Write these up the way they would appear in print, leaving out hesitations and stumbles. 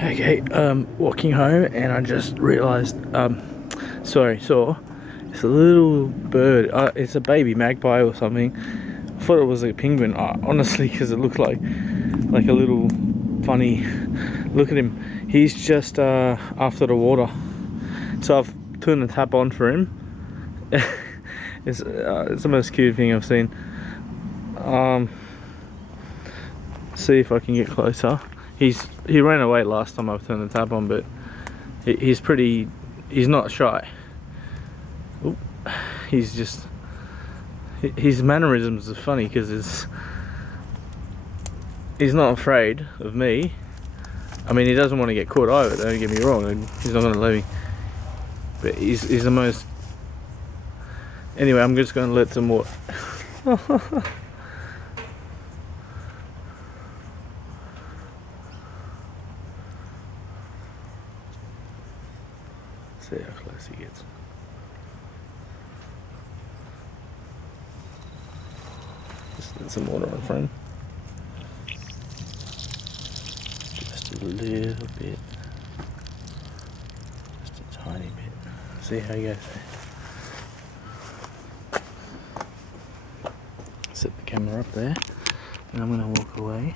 Okay, walking home and I just realised, saw it's a little bird. It's a baby magpie or something. I thought it was a penguin, honestly, because it looked like a little funny. Look at him. He's just after the water. So I've turned the tap on for him. It's the most cute thing I've seen. See if I can get closer. He ran away last time I've turned the tap on, but he's not shy. Ooh, his mannerisms are funny because he's not afraid of me. I mean, he doesn't want to get caught either, don't get me wrong, he's not going to let me. But he's the most... Anyway, I'm just going to let some water. See how close he gets. Just let some water on, friend. Just a little bit. Just a tiny bit. See how he goes. Set the camera up there, and I'm going to walk away.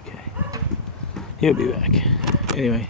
Okay, he'll be back. Anyway.